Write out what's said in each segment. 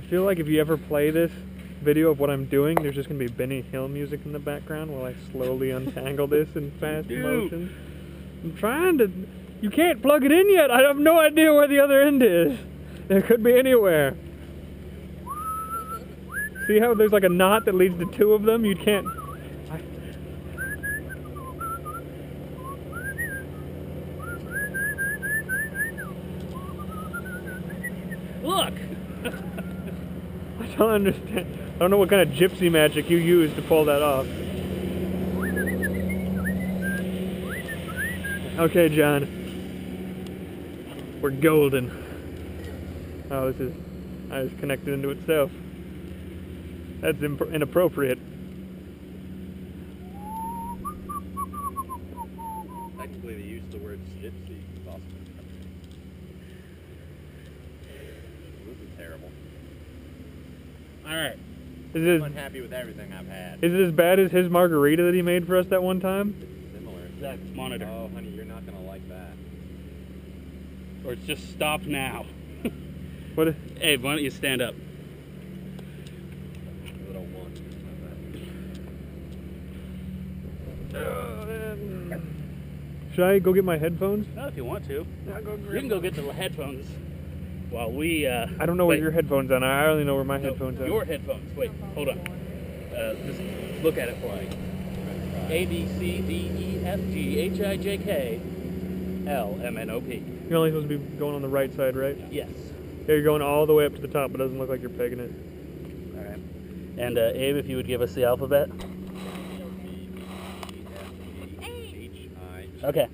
I feel like if you ever play this video of what I'm doing, there's just going to be Benny Hill music in the background while I slowly untangle this in fast motion. I'm trying to... You can't plug it in yet! I have no idea where the other end is! It could be anywhere. See how there's like a knot that leads to two of them? You can't... Look! I don't understand. I don't know what kind of gypsy magic you use to pull that off. Okay, John. We're golden. Oh, this is... it's connected into itself. That's inappropriate. Technically, they use the word gypsy. Awesome. This is terrible. Alright. I'm unhappy with everything I've had. Is it as bad as his margarita that he made for us that one time? Similar. Zack, monitor. Oh, honey, you're not gonna like that. Or just stop now. What? Hey, why don't you stand up? I don't want to. Should I go get my headphones? Well, if you want to. You can go get the headphones while we... I don't know where your headphones are. I only know where my headphones are. Your headphones. Wait, hold on. Just look at it for me. A, B, C, D, E, F, G, H, I, J, K, L, M, N, O, P. You're only supposed to be going on the right side, right? Yes. Yeah, you're going all the way up to the top. It doesn't look like you're pegging it. All right. And Abe, if you would give us the alphabet. Okay.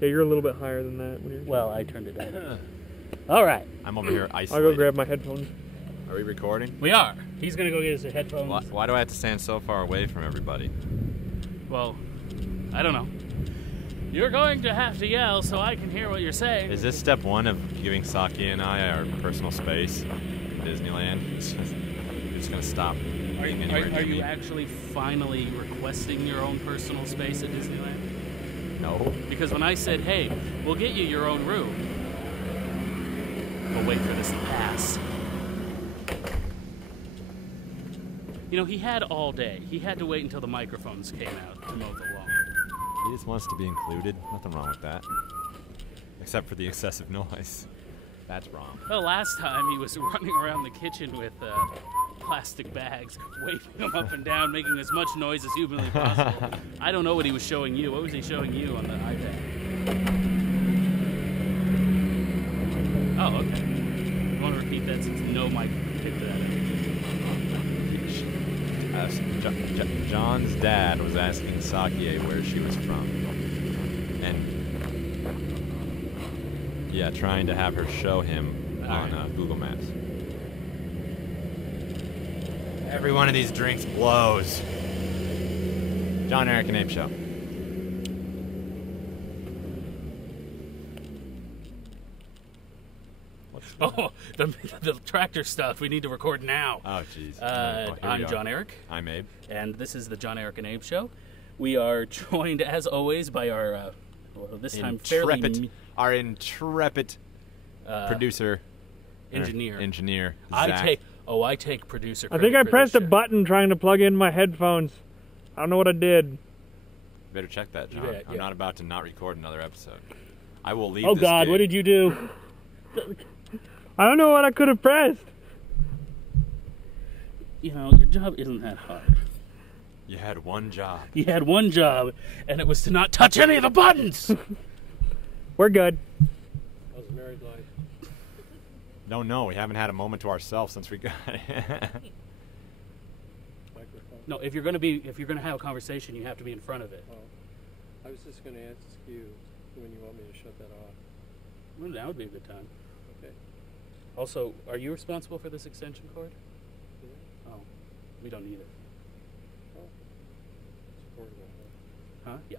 Yeah, you're a little bit higher than that. Well, I turned it down. All right. I'm over here isolated. I'll go grab my headphones. Are we recording? We are. He's going to go get his headphones. Why do I have to stand so far away from everybody? Well, I don't know. You're going to have to yell so I can hear what you're saying. Is this step one of giving Saki and I our personal space in Disneyland? It's just going to stop. Are you actually finally requesting your own personal space at Disneyland? No. Because when I said, hey, we'll get you your own room, but wait for this to pass. You know, he had all day. He had to wait until the microphones came out to mow the lawn. He just wants to be included. Nothing wrong with that. Except for the excessive noise. That's wrong. Well, last time he was running around the kitchen with plastic bags, waving them up and down, making as much noise as humanly possible. I don't know what he was showing you. What was he showing you on the iPad? Oh, okay. You want to repeat that since no mic picked that up? John's dad was asking Sakie where she was from. And, yeah, trying to have her show him on Google Maps. Every one of these drinks blows. John, Eric, and Abe Show. Oh, the tractor stuff. We need to record now. Oh, jeez. I'm John Eric. I'm Abe. And this is the John Eric and Abe Show. We are joined, as always, by our, this time, our intrepid producer. Engineer. Zack. I take producer I credit think I for pressed this a show. button trying to plug in my headphones. I don't know what I did. Better check that, John. Bet, I'm yeah. not about to not record another episode. I will leave Oh, this God, gig. what did you do? I don't know what I could have pressed. You know, your job isn't that hard. You had one job. You had one job, and it was to not touch any of the buttons! We're good. How's married life? Don't know. We haven't had a moment to ourselves since we got it. Microphone. No, if you're gonna have a conversation, you have to be in front of it. Oh, I was just going to ask you when you want me to shut that off. Well, that would be a good time. Okay. Also, are you responsible for this extension cord? Yeah. Oh, we don't need it. Oh. It's portable, Huh? Yeah.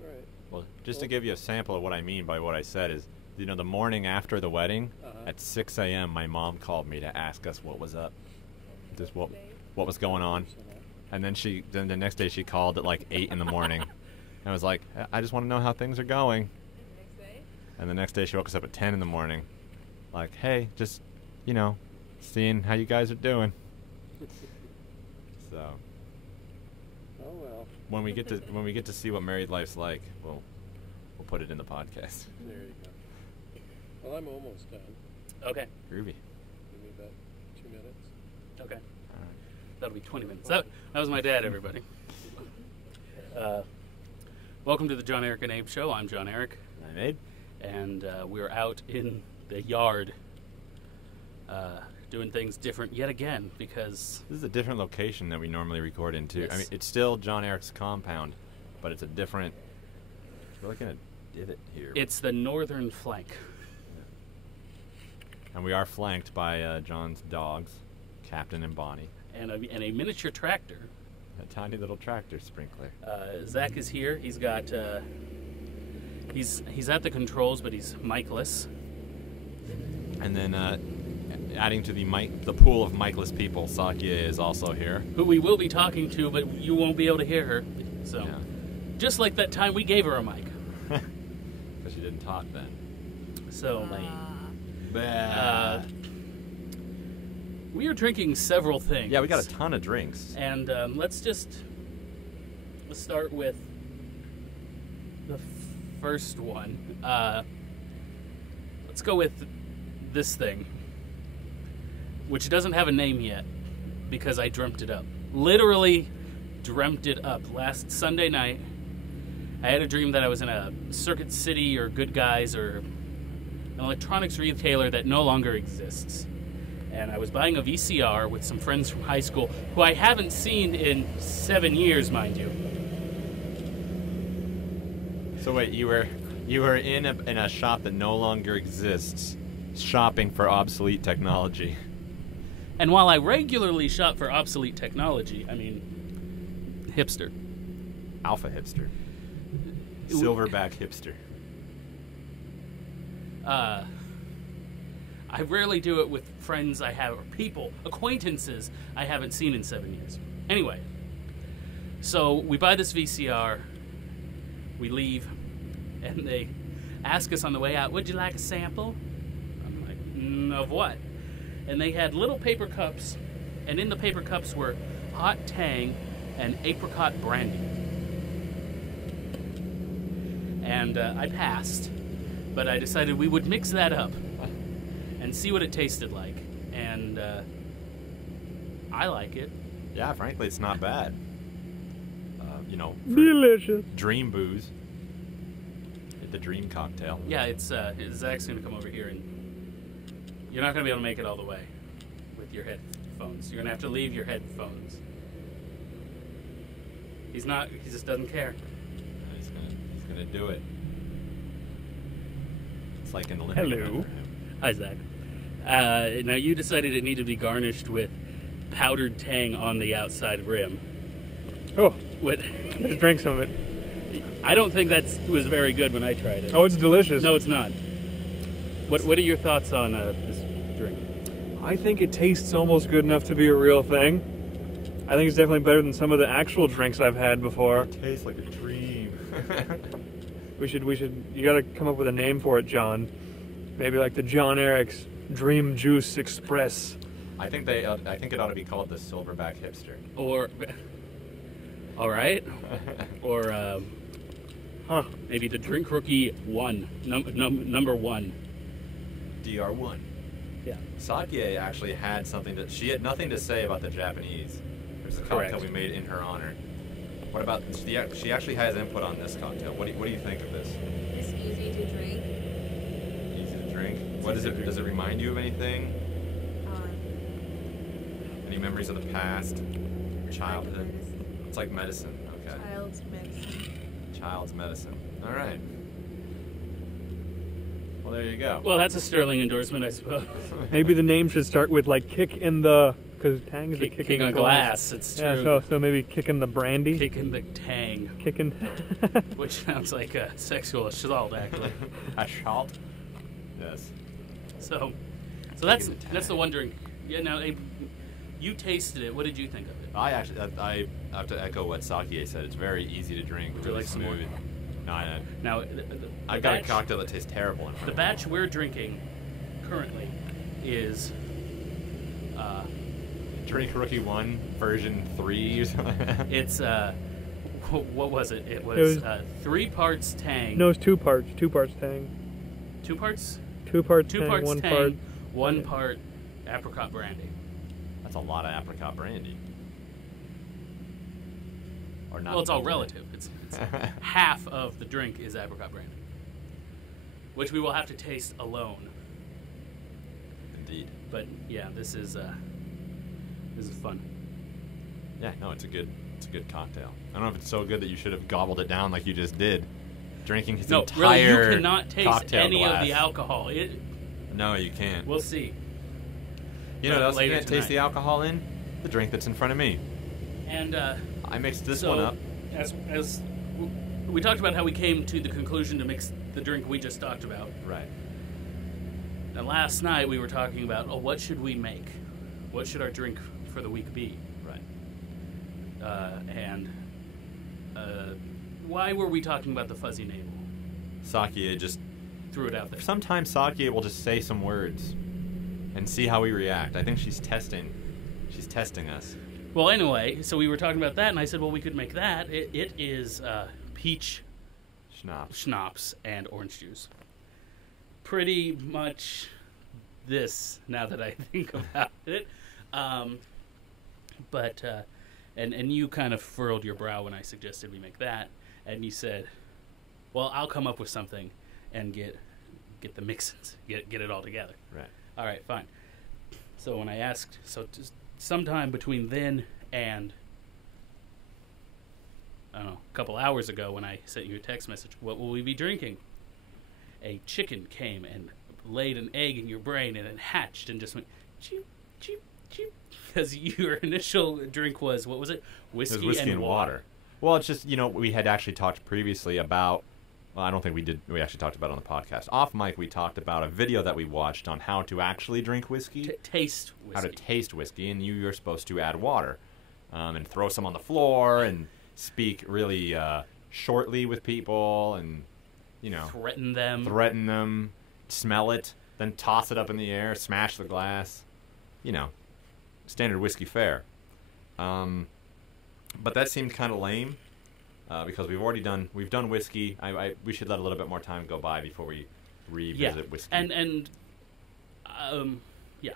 huh? All right. Well, just to give you a sample of what I mean by what I said is, you know, the morning after the wedding, at 6 a.m., my mom called me to ask us what was up, just what was going on, and then the next day she called at like 8 in the morning, and was like, I just want to know how things are going. And the next day she woke us up at 10 in the morning, like, hey, just, you know, seeing how you guys are doing. So Oh well. when we get to see what married life's like, we'll put it in the podcast. There you go. Well, I'm almost done. Okay. Groovy. Give me about 2 minutes. Okay. All right. That'll be 20 minutes. That was my dad, everybody. Welcome to the John, Eric, and Abe Show. I'm John Eric. I'm Abe. And we're out in the yard doing things different yet again because... This is a different location that we normally record in, too. Yes. I mean, it's still John Eric's compound, but it's a different... We're looking at divot here. It's the northern flank. And we are flanked by John's dogs, Captain and Bonnie. And a miniature tractor. A tiny little tractor sprinkler. Zack is here. He's got... He's at the controls, but he's mic-less. And then adding to the pool of mic-less people, Sakya is also here. Who we will be talking to, but you won't be able to hear her. So, Yeah. just like that time we gave her a mic. Because she didn't talk then. So, Bah. we are drinking several things. Yeah, we got a ton of drinks. And let's start with the first one. Let's go with this thing, which doesn't have a name yet because I dreamt it up. Literally dreamt it up. Last Sunday night, I had a dream that I was in a Circuit City or Good Guys or an electronics retailer that no longer exists. And I was buying a VCR with some friends from high school who I haven't seen in 7 years, mind you. So wait, you were in a shop that no longer exists, shopping for obsolete technology. And while I regularly shop for obsolete technology, I mean, hipster. Alpha hipster. Silverback hipster. I rarely do it with friends I have, or people, acquaintances I haven't seen in 7 years. Anyway, so we buy this VCR, we leave, and they ask us on the way out, would you like a sample? I'm like, of what? And they had little paper cups, and in the paper cups were hot Tang and apricot brandy. And I passed, but I decided we would mix that up and see what it tasted like. And I like it. Yeah, frankly, it's not bad. For Delicious. dream booze. The dream cocktail. Yeah, it's Zach's going to come over here, and you're not going to be able to make it all the way with your headphones. You're going to have to leave your headphones. He just doesn't care. He's gonna do it. It's like an Olympic Hello. event for him. Hi, Zach. Now, you decided it needed to be garnished with powdered Tang on the outside rim. Oh, With, let's drink some of it. I don't think that was very good when I tried it. Oh, it's delicious. No, it's not. What are your thoughts on this drink? I think it tastes almost good enough to be a real thing. I think it's definitely better than some of the actual drinks I've had before. It tastes like a dream. We should. You gotta come up with a name for it, John. Maybe like the John Eric's Dream Juice Express. I think it ought to be called the Silverback Hipster. Or, all right, or maybe the Drink Rookie 1, number 1. DR1. Yeah. Sakya actually had she had nothing to say about the Japanese. There's a Correct. cocktail we made in her honor. What about, she actually has input on this cocktail. What do you think of this? It's easy to drink. Easy to drink. What is it? Does it remind you of anything? Any memories of the past? Childhood? Medicine. It's like medicine. Okay. Child's medicine. Child's medicine. All right. Well, there you go. Well, that's a sterling endorsement, I suppose. Maybe the name should start with like kick in the, because Tang is a kick King in of the glass, it's true. Yeah, so maybe kick in the brandy. Kick in the Tang, Kicking. which sounds like a sexual assault, actually. Assault. Yes. So that's the one drink. Yeah. Now, Abe, you tasted it. What did you think of it? I have to echo what Sakya said. It's very easy to drink. Would you really like some more? smooth. No, Now, I've got a cocktail that tastes terrible in front The of me. batch we're drinking currently is Drink Rookie 1 version 3 or something. It's what was it? It was- was 3 parts Tang. No, it's 2 parts. 2 parts Tang. 2 parts. 2 parts 2 Tang, parts 1 Tang. part. 1 part apricot brandy. That's a lot of apricot brandy. Or not. Well, it's all relative. It's half of the drink is apricot brandy, which we will have to taste alone. Indeed. But yeah, this is fun. Yeah, no, it's a good cocktail. I don't know if it's so good that you should have gobbled it down like you just did. Drinking his No, entire really, you cannot taste cocktail any glass. of the alcohol. No, you can't. We'll see. You know what else you later can't taste tonight. the alcohol in? The drink that's in front of me. And I mixed this so, one up. as we talked about how we came to the conclusion to mix the drink we just talked about. Right. And last night we were talking about, what should we make? What should our drink for the week be? Right. And why were we talking about the fuzzy navel? Sakie just... Threw it out there. Sometimes Sakie will just say some words and see how we react. I think she's testing. She's testing us. Well, anyway, so we were talking about that, and I said, well, we could make that. It is peach schnapps and orange juice. Pretty much this, now that I think about it. But you kind of furrowed your brow when I suggested we make that, and you said, well, I'll come up with something and get the mix-ins, get it all together. Right. All right, fine. So when I asked, sometime between then and, I don't know, a couple hours ago when I sent you a text message, what will we be drinking? A chicken came and laid an egg in your brain and it hatched and just went, cheep, cheep, cheep. Because your initial drink was, what was it? Whiskey, It was whiskey and water. water. Well, it's just, we had actually talked previously about, well, I don't think we did, we actually talked about it on the podcast. Off mic, we talked about a video that we watched on how to actually drink whiskey. Taste whiskey. How to taste whiskey, and you're supposed to add water. And throw some on the floor and speak really shortly with people and, Threaten them. Smell it, then toss it up in the air, smash the glass. Standard whiskey fare. But that seemed kind of lame because we've done whiskey. We should let a little bit more time go by before we revisit whiskey. Yeah.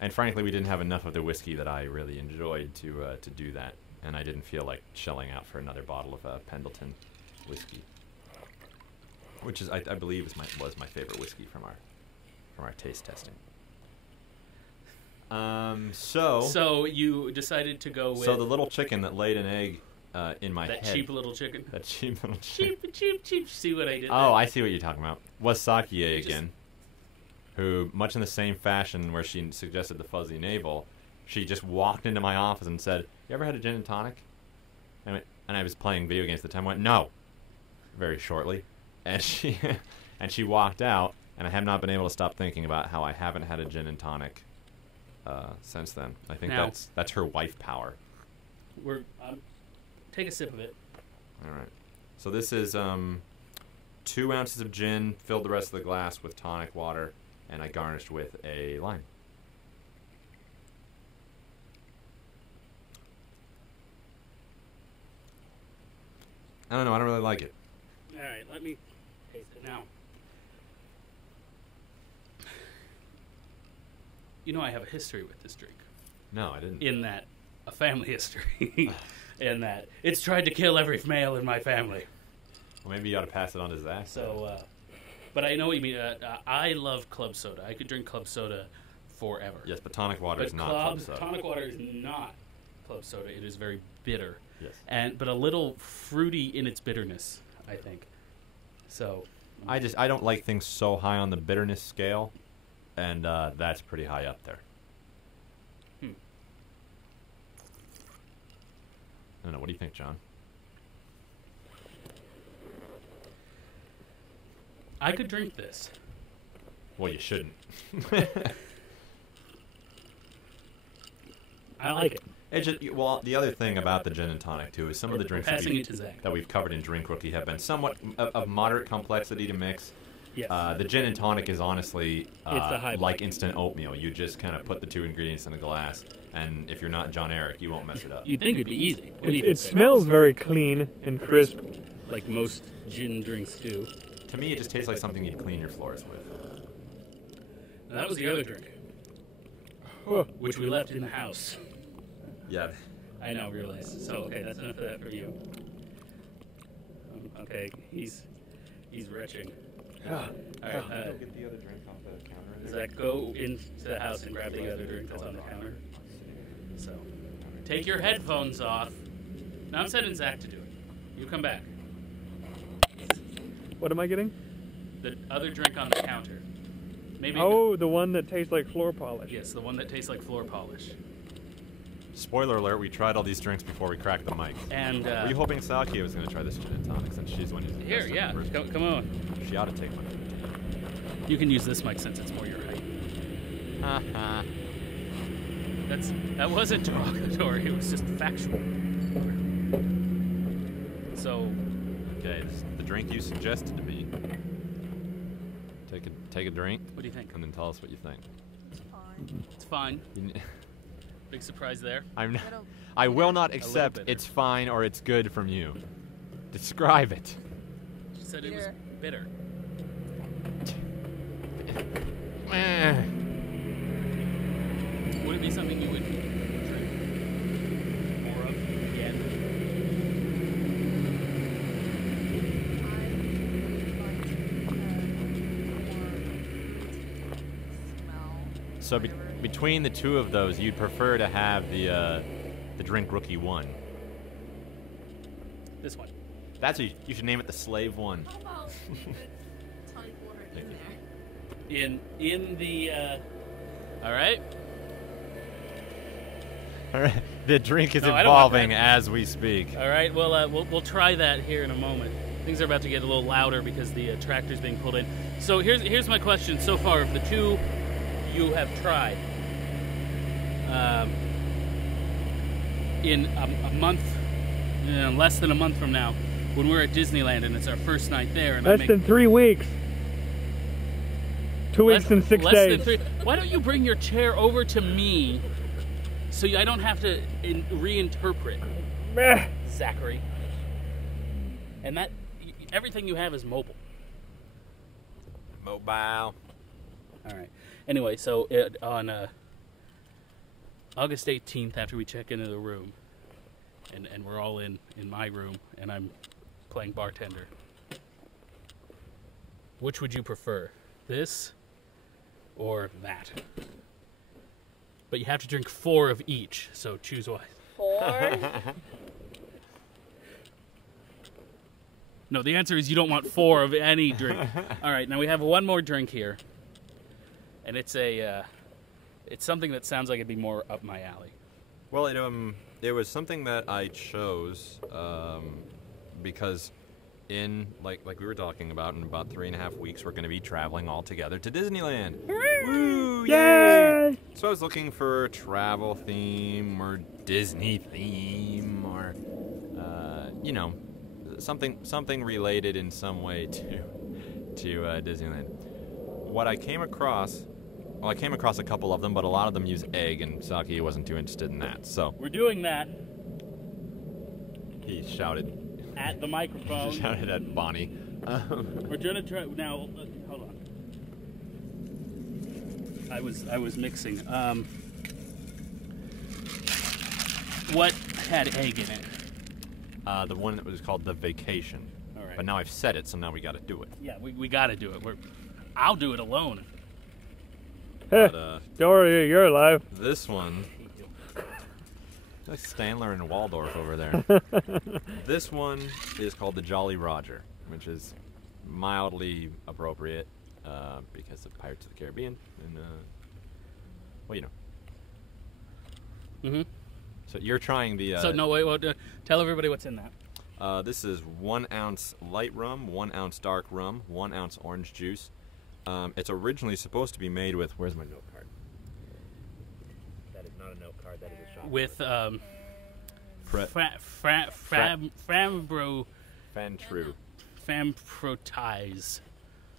And frankly, we didn't have enough of the whiskey that I really enjoyed to do that, and I didn't feel like shelling out for another bottle of Pendleton whiskey, which is I believe was my favorite whiskey from our taste testing. So you decided to go with the little chicken that laid an egg in my head. that cheap little chicken. That cheap little chicken. Cheap. See what I did? Oh, there? I see what you're talking about. Was Sakie again, who, much in the same fashion where she suggested the fuzzy navel, she just walked into my office and said, "You ever had a gin and tonic?" And I was playing video games at the time. I went, "No," very shortly, and she walked out, and I have not been able to stop thinking about how I haven't had a gin and tonic since then. I think Now- that's her wife power. Take a sip of it. All right. So this is 2 ounces of gin, filled the rest of the glass with tonic water, and I garnished with a lime. I don't know. I don't really like it. All right, let me taste it now. I have a history with this drink. No, I didn't. In that, a family history. In that, it's tried to kill every male in my family. Well, maybe you ought to pass it on to Zack. So, but I know what you mean. I love club soda. I could drink club soda forever. Yes, but tonic water is But not club soda. tonic water is not club soda. It is very bitter. Yes. But a little fruity in its bitterness, I think. So, I don't like things so high on the bitterness scale, and that's pretty high up there. I don't know. What do you think, John? I could drink this. Well, you shouldn't. I like it. It's just, well, the other thing about the gin and tonic too is some of the drinks Passing it to Zack. that we've covered in Drink Rookie have been somewhat of moderate complexity to mix, Yes. The gin and tonic is honestly the high like block instant oatmeal. You just kind of put the two ingredients in a glass, and if you're not John Eric, you won't mess it up. You'd think it'd be easy. What do you It think? smells very clean and crisp. Like most gin drinks do. To me, it just tastes like something you'd clean your floors with. That was the other drink, which we left in the house. Yeah. I now realize. So, okay, that's enough of that for you. Okay, he's retching. All right, Get the other drink off the counter. Zach, go into the house and grab the other drink that's on the counter. So, take your headphones off. Now I'm sending Zach to do it. You come back. What am I getting? The other drink on the counter. Maybe. Oh, the one that tastes like floor polish. Yes, the one that tastes like floor polish. Spoiler alert, we tried all these drinks before we cracked the mic. And Were you hoping Saki was going to try this gin and tonic since she's the one who's here, yeah, come on. She ought to take one. You can use this mic since it's more your height. Haha. That wasn't derogatory. It was just factual. So, Okay, this is the drink you suggested to me. Take a drink. what do you think? And then tell us what you think. It's fine. It's fine. You n- Big surprise there. I will not accept bitter. it's fine or it's good from you. Describe it. She said it was bitter. Eh. Would it be something you would drink more of again? So between the two of those, you'd prefer to have the drink rookie one. This one. That's what you should name it, the slave one. Tonic water in there. In the all right. All right. The drink is No, I don't want evolving that. as we speak. All right. Well, we'll try that here in a moment. Things are about to get a little louder because the tractor's being pulled in. So here's my question so far. Of the two you have tried, in a month, less than a month from now, when we're at Disneyland and it's our first night there, and Less than 3 weeks. 2 weeks and 6 less days. than 3. Why don't you bring your chair over to me so I don't have to reinterpret, Meh. Zachary? And that everything you have is mobile. Mobile. All right. Anyway, so on August 18th, after we check into the room, and we're all in my room, and I'm playing bartender, which would you prefer, this or that? But you have to drink 4 of each, so choose one. 4. No, the answer is you don't want 4 of any drink. All right, now we have one more drink here, and it's something that sounds like it'd be more up my alley. Well, it was something that I chose because in like we were talking about, in about 3.5 weeks we're going to be traveling all together to Disneyland. Woo! Yay! So I was looking for a travel theme or Disney theme or something related in some way to Disneyland. What I came across. Well, I came across a couple of them, but a lot of them use egg, and Saki wasn't too interested in that. So We're doing that he shouted. at the microphone. Shouted at Bonnie. We're gonna try now. Hold on. I was mixing. What had egg in it? The one that was called The Vacation. All right. But now I've said it, so now we got to do it. Yeah, we got to do it. I'll do it alone. Heh, But, don't worry, you're alive. this one, like Stanler and Waldorf over there. This one is called the Jolly Roger, which is mildly appropriate because of Pirates of the Caribbean, and Mm-hmm. So you're trying the. So no, wait. Tell everybody what's in that. This is 1 ounce light rum, 1 ounce dark rum, 1 ounce orange juice. It's originally supposed to be made with. Where's my note card? That is not a note card. That is a shot. With Fantru. famprotize.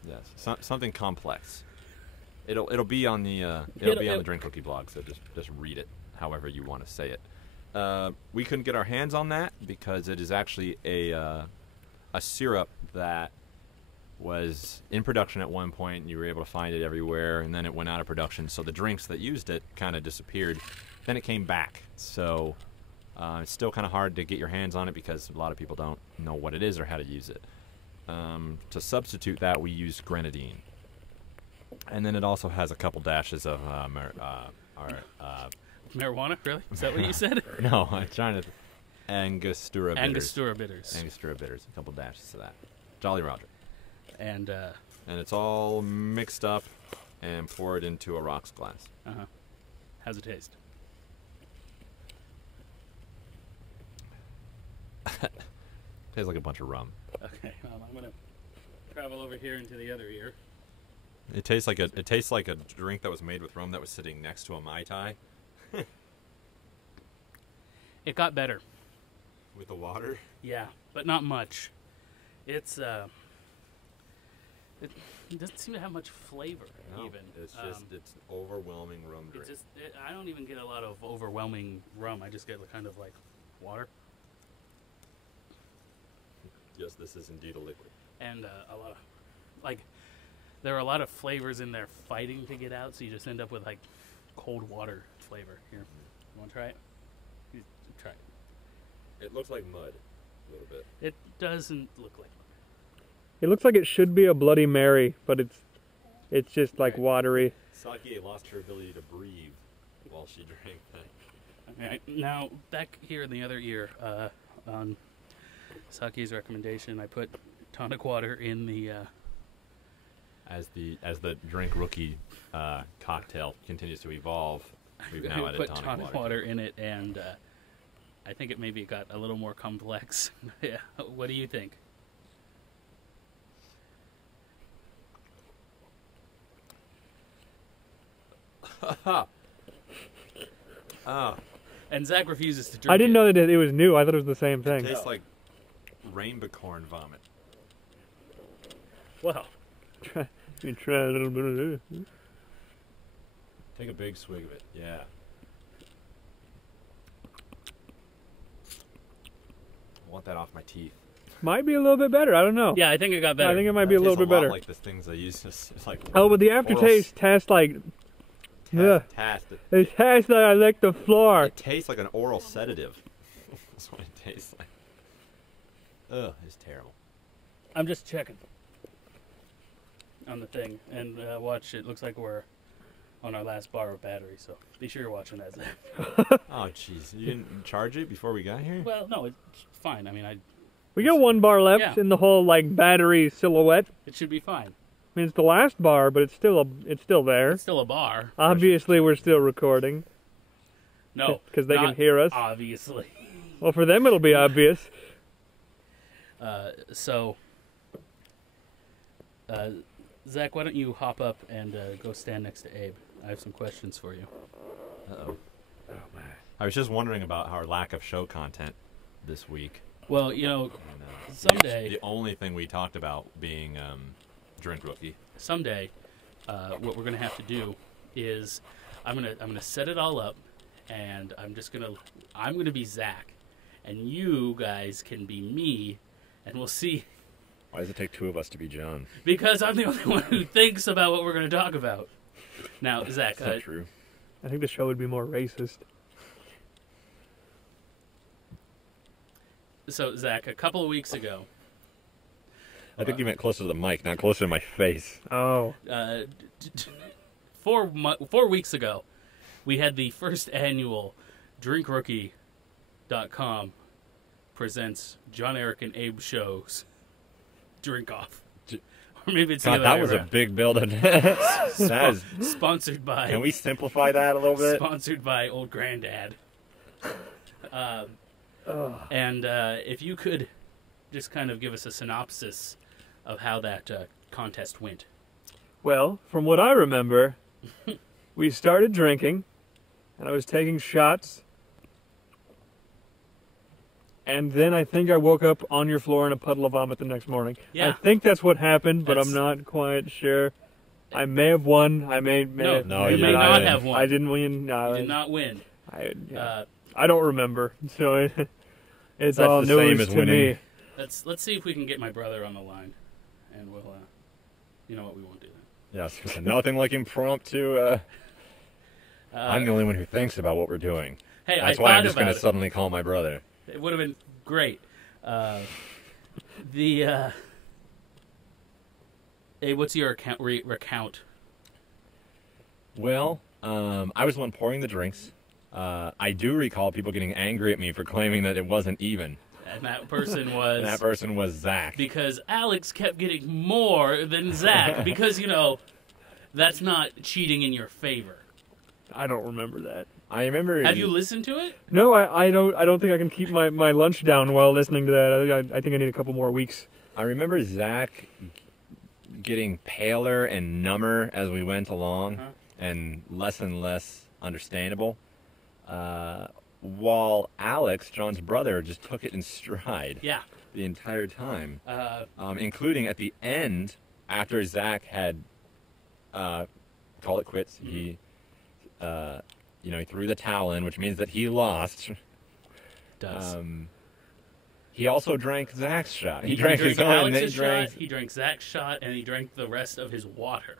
Yes, something complex. It'll be on the on the Drink Cookie blog, so just read it however you want to say it. We couldn't get our hands on that because it is actually a syrup that was in production at one point, and you were able to find it everywhere, and then it went out of production. So the drinks that used it kind of disappeared. Then it came back. So it's still kind of hard to get your hands on it because a lot of people don't know what it is or how to use it. To substitute that, we use grenadine. And then it also has a couple dashes of marijuana, really? Is that what you said? No, I'm trying to... Angostura bitters. Angostura bitters. Angostura bitters. A couple dashes of that. Jolly Roger. And it's all mixed up and poured into a rocks glass. Uh-huh. How's it taste? Tastes like a bunch of rum. Okay, well, I'm gonna travel over here into the other ear. It tastes like a drink that was made with rum that was sitting next to a Mai Tai. It got better. With the water? Yeah, but not much. It doesn't seem to have much flavor, No, even. it's just it's overwhelming rum drink. I don't even get a lot of overwhelming rum. I just get kind of like water. Yes, this is indeed a liquid. And a lot of, there are a lot of flavors in there fighting to get out, so you just end up with like cold water flavor. Here, you want to try it? You try it. It looks like mud, a little bit. It doesn't look like. It looks like it should be a Bloody Mary, but it's just like watery. Saki lost her ability to breathe while she drank that. Okay, now back here in the other ear, on Saki's recommendation, I put tonic water in the. As the drink rookie cocktail continues to evolve, we've now I added put tonic water in it, and I think it maybe got a little more complex. Yeah, what do you think? And Zack refuses to drink. I didn't it. know that it was new. I thought it was the same It thing. tastes like rainbow corn vomit. Well, You try a little bit of this. Take a big swig of it. Yeah. I want that off my teeth. Might be a little bit better. I don't know. yeah, I think it got better. I think it might be a little bit lot better. like the things I use. It's like Oh, but the aftertaste tastes like. Yeah. It tastes like I licked the floor. It tastes like an oral sedative. That's what it tastes like. Ugh, it's terrible. I'm just checking on the thing, and watch. It looks like we're on our last bar of battery, so be sure you're watching that, Zack. Oh, jeez. You didn't charge it before we got here? Well, no, it's fine. I mean, We got one bar left Yeah. in the whole like battery silhouette. it should be fine. I mean, it's the last bar, but it's still there. It's still a bar. Obviously, we're still recording. No, 'Cause they can not hear us. Obviously. Well, for them it'll be obvious. So, Zack, why don't you hop up and go stand next to Abe? I have some questions for you. Uh-oh. Oh, man. I was just wondering about our lack of show content this week. Well, you know, And, someday, the only thing we talked about being Drink Rookie. someday, what we're gonna have to do is I'm gonna set it all up, and I'm gonna be Zack, and you guys can be me, and we'll see. Why does it take two of us to be John? Because I'm the only one who thinks about what we're going to talk about. Now, Zack, That's not true. I think the show would be more racist. so Zack, a couple of weeks ago, I think you meant closer to the mic, not closer to my face. Oh. 4 weeks ago, we had the first annual DrinkRookie.com presents John Eric and Abe shows Drink Off. Or maybe it's the God, other that way was around. a big build-up. That is, Sponsored by. can we simplify that a little bit? Sponsored by Old Granddad. And if you could just kind of give us a synopsis of how that contest went. Well, from what I remember, we started drinking, and I was taking shots. and then I think I woke up on your floor in a puddle of vomit the next morning. Yeah. I think that's what happened, but I'm That's- not quite sure. I may have won. I may No, you you may did not not. have won. I didn't win. You did not win. Yeah. I don't remember, so it's That's all the same news as to winning. me. Let's see if we can get my brother on the line, and we'll. You know what? We won't do that. Yes, nothing like impromptu. I'm the only one who thinks about what we're doing. Hey, That's I why thought I'm just going about to it. suddenly call my brother. It would have been great. Hey, what's your recount? Well, I was the one pouring the drinks. I do recall people getting angry at me for claiming that it wasn't even. And that person was... And that person was Zack. Because Alex kept getting more than Zack. Because, that's not cheating in your favor. I don't remember that. I remember. Have you listened to it? No, I don't think I can keep my lunch down while listening to that. I think I need a couple more weeks. I remember Zack getting paler and number as we went along, and less understandable. While Alex, John's brother, just took it in stride. Yeah. The entire time, including at the end after Zack had called it quits. He, he threw the towel in, which means that he lost. Does. He also drank Zack's shot. He drank his own, and then Alex's drank. shot, he drank Zack's shot, and he drank the rest of his water.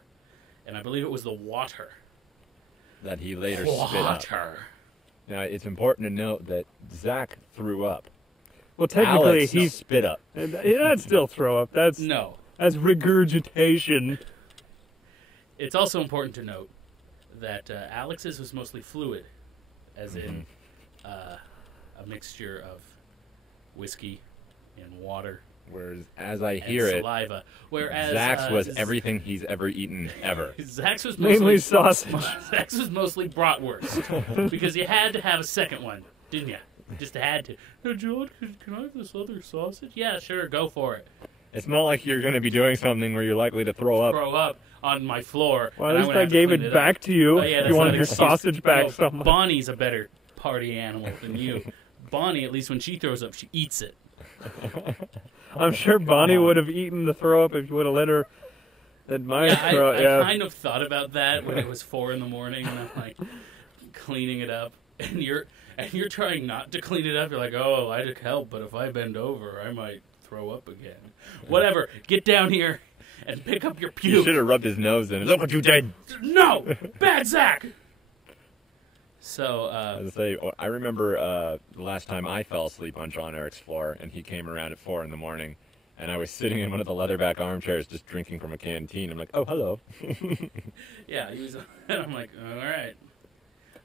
And I believe it was the water. That he later spit up. Water. Now, it's important to note that Zack threw up. Well, technically, Alex he's spit up. that's still throw up. That's regurgitation. It's also important to note that Alex's was mostly fluid, as in a mixture of whiskey and water. Whereas, as I and hear it, saliva. Whereas Zack's was everything he's ever eaten ever. Zack's was Mainly mostly sausage. Zack's was mostly bratwurst because you had to have a second one, didn't you? Just had to. Hey, John, can I have this other sausage? Yeah, sure, go for it. It's not like you're going to be doing something where you're likely to throw up. Throw up on my floor. Well, and at least would I have to gave clean it up. back to you. Oh, yeah, if that's you wanted not your an excuse. sausage back No, so much. Bonnie's a better party animal than you. Bonnie, at least when she throws up, she eats it. I'm sure Bonnie would have eaten the throw up if you would have let her. At my Yeah, throw, I kind of thought about that when it was 4 a.m. and I'm like cleaning it up, and you're trying not to clean it up. You're like, oh, I'd help, but if I bend over, I might throw up again. Whatever. Get down here and pick up your You puke. should have rubbed his nose in it. Look what you did! No, bad Zack. So, I remember the last time I fell asleep on John Eric's floor, and he came around at 4 a.m, and I was sitting in one of the leatherback armchairs just drinking from a canteen. I'm like, oh, hello. yeah, he was. And I'm like, all right.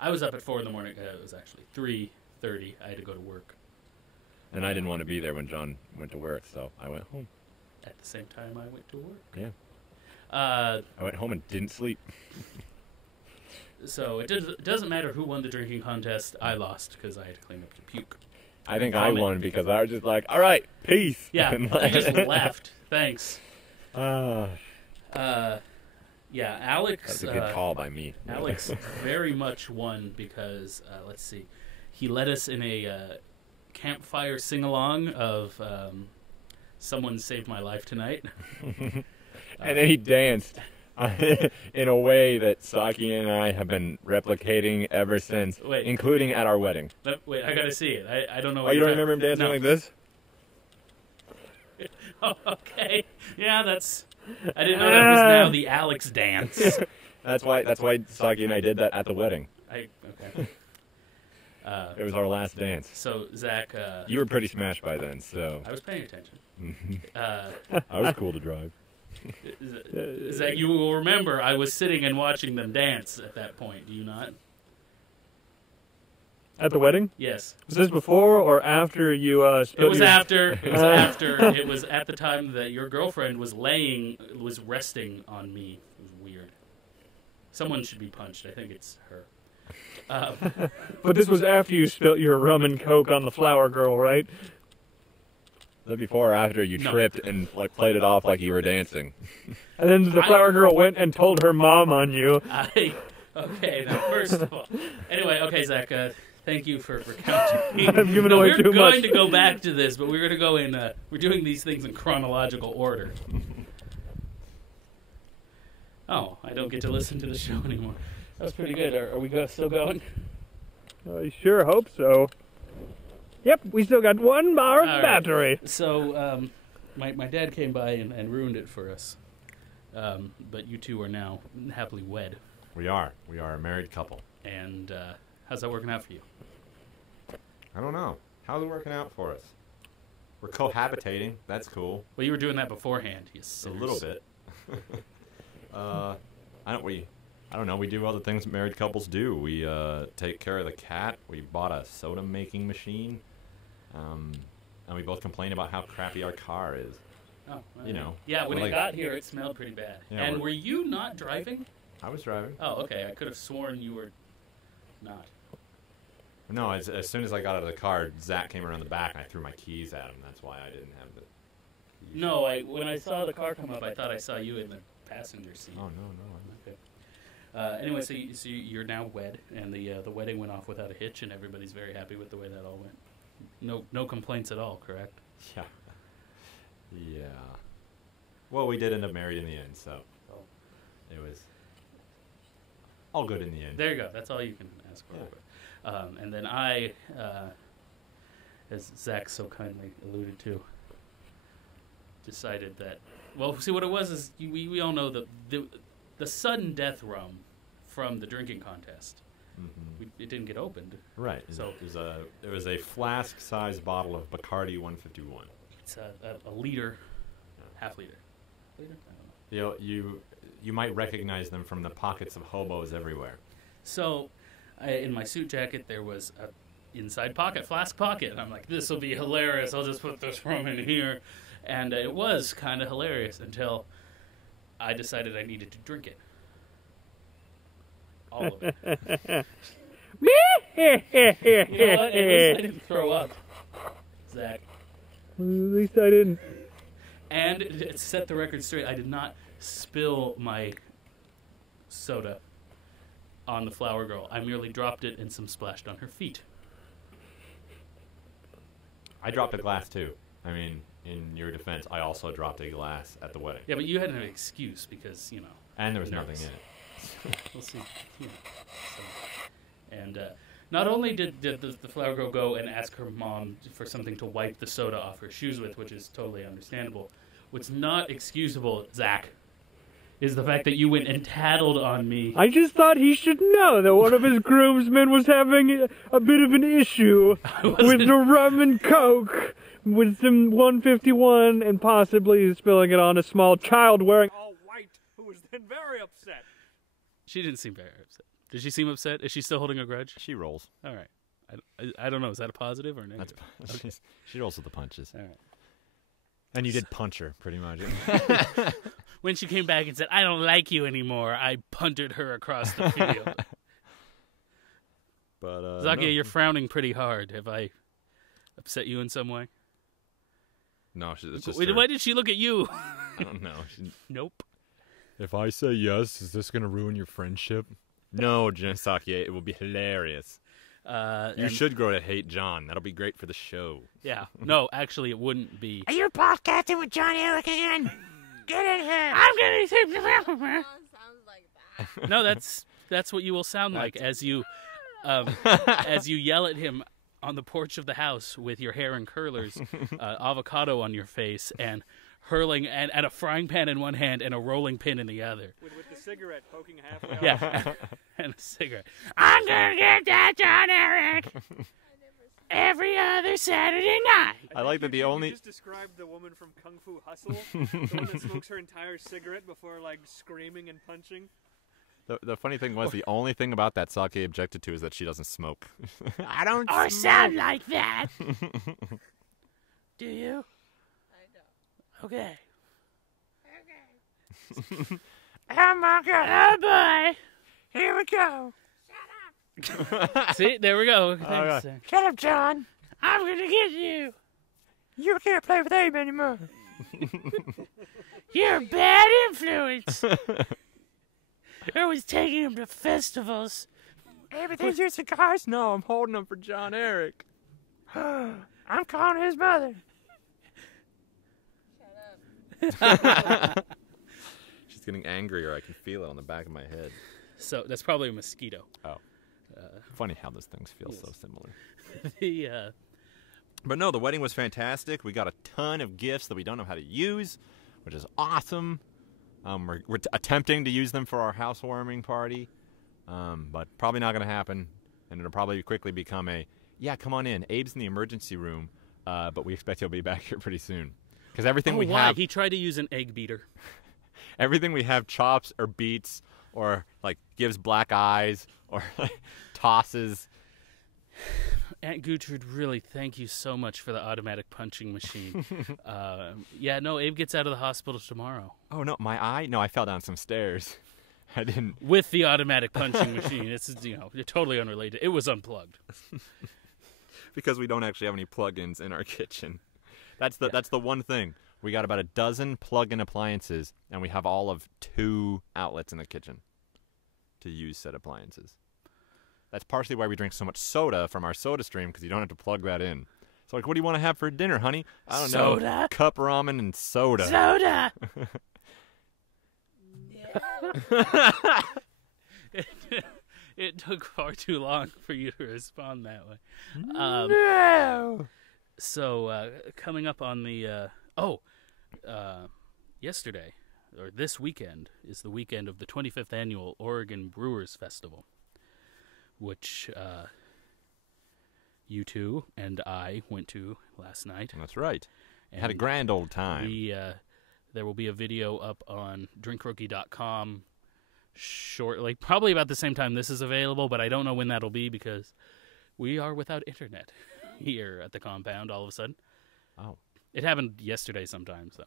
I was up at 4 a.m. It was actually 3:30. I had to go to work. And I didn't want to be there when John went to work, so I went home. At the same time, I went to work. Yeah. I went home and didn't sleep. So it doesn't matter who won the drinking contest. I lost because I had to clean up the puke. I think I won because I was just like, all right, peace. Yeah, I just left. Thanks. Ah, Yeah, Alex. that's a good call by me. Alex very much won because let's see, he led us in a campfire sing-along of "Someone Saved My Life Tonight." And then he danced in a way that Saki and I have been replicating ever since, Wait. including at our wedding. Wait, I gotta see it. I don't know. Oh, What you you're don't remember him dancing no. like this? Oh, okay. Yeah, that's. I didn't know that was now the Alex dance. That's why Saki and I did that at the wedding. Okay. It was our last dance. So Zack, You were pretty smashed by then, so I was paying attention. I was cool to drive. Zack, you will remember I was sitting and watching them dance at that point. Do you not? At the wedding? Yes. Was this before or after you It spilled was your... after. It was after. It was at the time that your girlfriend was resting on me. It was weird. Someone should be punched. I think it's her. But this was after you spilled your rum and coke on the flower girl, right? The before or after you No. tripped and played it off like you were dancing. And then the flower girl went and told her mom on you. Okay, now first of all. Anyway, okay, Zack, Thank you for recounting. I've given away we're too going much. to go back to this, but we're going to go in. We're doing these things in chronological order. Oh, I don't get to listen to the show anymore. That was pretty good. Are we still going? I sure hope so. Yep, we still got 1 bar of All right. battery. So, my dad came by and ruined it for us. But you two are now happily wed. We are a married couple. And how's that working out for you? I don't know. How's it working out for us? We're cohabitating. That's cool. Well, you were doing that beforehand. You A little bit. I don't know. We do other things married couples do. We take care of the cat. We bought a soda making machine. And we both complain about how crappy our car is. Oh, You know. Yeah, when We're it like- got here, it smelled pretty bad. Yeah, and we're- were you not driving? I was driving. Oh, okay. I could have sworn you were not. No, as soon as I got out of the car, Zack came around the back and I threw my keys at him. That's why I didn't have the keys. No, when I saw the car come up, I thought I saw you in the passenger seat. Oh, no. Okay. Anyway, so you're now wed, and the wedding went off without a hitch, and everybody's very happy with the way that all went. No complaints at all, correct? Yeah. Yeah. Well, we did end up married in the end, so Oh. it was all good in the end. There you go. That's all you can ask for. Yeah. And then I, as Zach so kindly alluded to, decided that. Well, see what it was is we all know the sudden death rum from the drinking contest. Mm-hmm. It didn't get opened. Right. So- There was a flask-sized bottle of Bacardi 151. It's a liter, half liter. Liter? I don't know. You might recognize them from the pockets of hobos everywhere. So, in my suit jacket, there was a inside pocket, flask pocket. And I'm like, this will be hilarious. I'll just put this rum in here. And it was kind of hilarious until I decided I needed to drink it. All of it. You know what? At least I didn't throw up, Zach. At least I didn't. And to set the record straight, I did not spill my soda on the flower girl. I merely dropped it and some splashed on her feet. I dropped a glass too. I mean, in your defense, I also dropped a glass at the wedding. Yeah, but you had an excuse because, you know. And there was Nuts. nothing in it. We'll see. You know, so. And not only did the flower girl go and ask her mom for something to wipe the soda off her shoes with, which is totally understandable, what's not excusable, Zach, is the fact that you went and tattled on me. I just thought he should know that one of his groomsmen was having a bit of an issue with the rum and coke, with some 151, and possibly spilling it on a small child wearing all white, who was then very upset. She didn't seem very upset. Did she seem upset? Is she still holding a grudge? She rolls. All right. I don't know. Is that a positive or negative? She rolls with the punches. All right. And you did punch her, pretty much. When she came back and said, I don't like you anymore, I punted her across the field. But Zakia, you're frowning pretty hard. Have I upset you in some way? No, it's just Why did she look at you? I don't know. Nope. If I say yes, is this going to ruin your friendship? No, Sakia, it will be hilarious. You should grow to hate John. That'll be great for the show. Yeah. No, actually, it wouldn't be. Are you podcasting with John Eric again? Get in here. I'm gonna Sounds like that. No, that's what you will sound like as you yell at him on the porch of the house with your hair in curlers, avocado on your face, and hurling and a frying pan in one hand and a rolling pin in the other. With the cigarette poking halfway Yeah, and a cigarette. I'm gonna get that John Eric every other Saturday night. I like that the only... You just described the woman from Kung Fu Hustle, the one that smokes her entire cigarette before, like, screaming and punching. The funny thing was, the only thing about that Sake objected to is that she doesn't smoke. I don't or sound like that. Do you? I don't. Okay. Okay. Oh my God. Oh boy. Here we go. See, there we go. yeah. Thanks. Shut up, John. I'm gonna get you. You can't play with Abe anymore. You're a bad influence. I was taking him to festivals. Everything's your cigars? No, I'm holding them for John Eric. I'm calling his mother. She's getting angrier. I can feel it on the back of my head. So that's probably a mosquito. Oh. Funny how those things feel so similar. The But no, the wedding was fantastic. We got a ton of gifts that we don't know how to use, which is awesome. We're attempting to use them for our housewarming party, but probably not going to happen. And it'll probably quickly become yeah, come on in. Abe's in the emergency room, but we expect he'll be back here pretty soon. Because everything we have... He tried to use an egg beater. Everything we have chops or beats or, like, gives black eyes or tosses. Aunt Gertrude, really, thank you so much for the automatic punching machine. Yeah, no, Abe gets out of the hospital tomorrow. Oh, no, my eye? No, I fell down some stairs. I didn't... With the automatic punching machine. It's, totally unrelated. It was unplugged. Because we don't actually have any plugins in our kitchen. That's the one thing. We got about a dozen plug-in appliances, and we have all of 2 outlets in the kitchen to use said appliances. That's partially why we drink so much soda from our soda stream, because you don't have to plug that in. So, like, what do you want to have for dinner, honey? I don't know. Soda? Cup ramen and soda. Soda! It took far too long for you to respond that way. No! So, coming up on the... yesterday, or this weekend, is the weekend of the 25th Annual Oregon Brewers Festival, which you two and I went to last night. That's right. And Had a grand old time. There will be a video up on drinkrookie.com shortly, probably about the same time this is available, but I don't know when that'll be because we are without internet here at the compound all of a sudden. Oh. It happened yesterday sometime, so.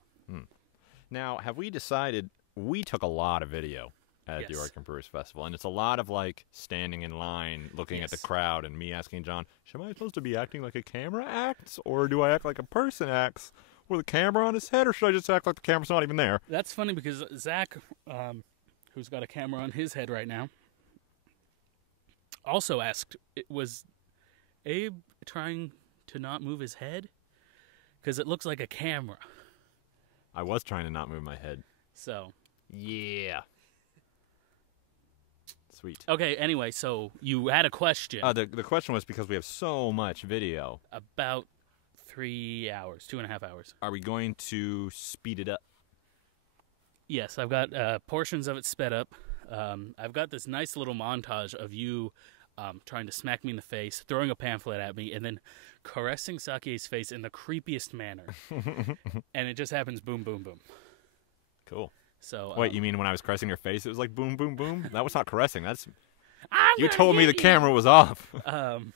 Now, have we decided... We took a lot of video at the Oregon Brewers Festival, and it's a lot of, like, standing in line, looking at the crowd, and me asking John, am I supposed to be acting like a camera acts, or do I act like a person acts with a camera on his head, or should I just act like the camera's not even there? That's funny because Zack, who's got a camera on his head right now, also asked, was Abe trying to not move his head? Because it looks like a camera. I was trying to not move my head. So. Yeah. Sweet. Okay, anyway, so you had a question. The question was because we have so much video. About 3 hours, 2.5 hours. Are we going to speed it up? Yes, I've got portions of it sped up. I've got this nice little montage of you trying to smack me in the face, throwing a pamphlet at me, and then caressing Sake's face in the creepiest manner. And it just happens boom, boom, boom. Cool. So wait, you mean when I was caressing your face, it was like boom, boom, boom? That was not caressing. That's... I'm You told me the camera was off. And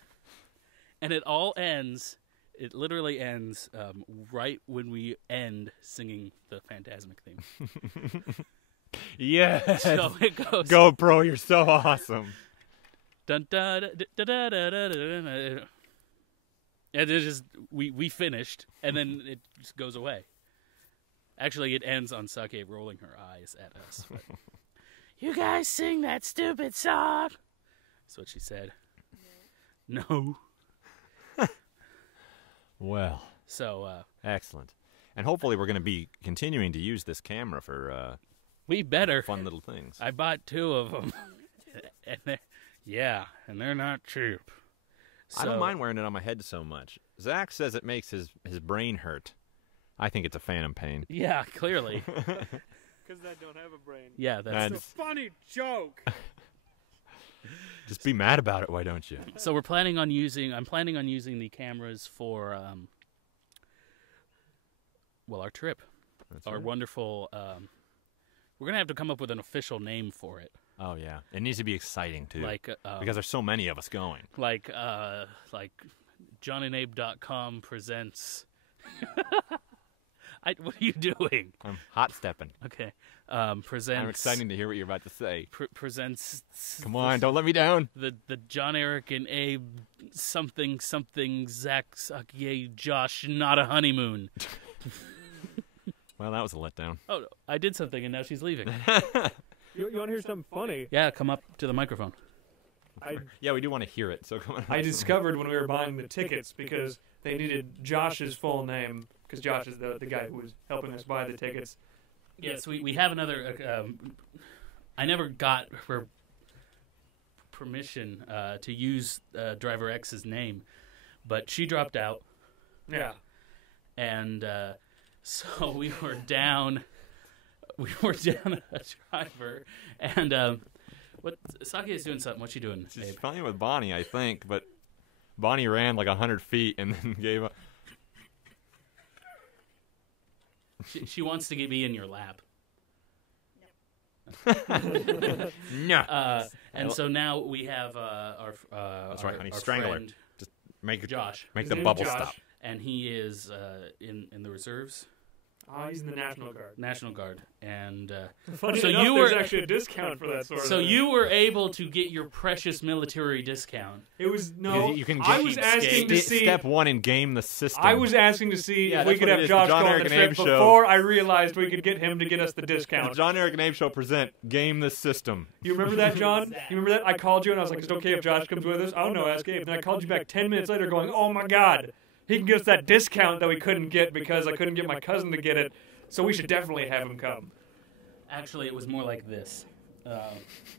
it all ends... It literally ends right when we end singing the Phantasmic theme. Yes. So it goes... GoPro, you're so awesome. Dun, da, da, da, da, da, da, da, da. And it just... We finished, and then it just goes away. Actually, it ends on Sake rolling her eyes at us. But... You guys sing that stupid song. That's what she said. No. Well. So, excellent. And hopefully we're going to be continuing to use this camera for we better. Fun little things. I bought 2 of them. And they're not cheap. So, I don't mind wearing it on my head so much. Zack says it makes his brain hurt. I think it's a phantom pain. Yeah, clearly. Because I don't have a brain. Yeah, that's a funny joke. Just be mad about it, why don't you? So I'm planning on using the cameras for our trip. That's our right. wonderful we're going to have to come up with an official name for it. Oh yeah. It needs to be exciting too. Like because there's so many of us going. Like JohnandAbe.com presents what are you doing? I'm hot stepping. Okay. Presents. I'm excited to hear what you're about to say. Presents. Come on, don't let me down. The John Eric and Abe something Zack Sake Josh not a honeymoon. Well, that was a letdown. Oh, I did something and now she's leaving. You want to hear something funny? Yeah, come up to the microphone. Yeah, we do want to hear it. So come on. I discovered when we were buying the tickets because they needed Josh's full name because Josh is the guy who was helping us buy the tickets. Yes, we have another. I never got her permission to use Driver X's name, but she dropped out. Yeah. And so we were down. We were down a driver, and what Saki is doing something. What's she doing? She's Babe? playing with Bonnie, I think, but Bonnie ran like 100 feet and then gave up. She wants to be in your lap. No. And so now we have our. That's right, honey. Our Strangle her. friend, Just make Josh, Make His the name's bubble Josh. stop. and he is in the reserves, He's in the National Guard. National Guard, and Funny so enough, you there's were actually a discount for that sort of so thing. you were able to get your precious military discount. It was no. You can I get- was asking to see. Step 1 in game the system. I was asking to see Yeah, if we that's could what have it is, Josh the John go on Eric the and trip Abe show. before I realized we could get him to get us the The discount. John Eric and Abe Show present Game the System. You remember that, John? You remember that? I called you and I was like, "Is it okay if Josh comes with us?" "Oh no, ask Abe." Then I called you back 10 minutes later, going, "Oh my God, he can get us that discount that we couldn't get because I couldn't get my cousin to get it. So we should definitely have him come." Actually, it was more like this.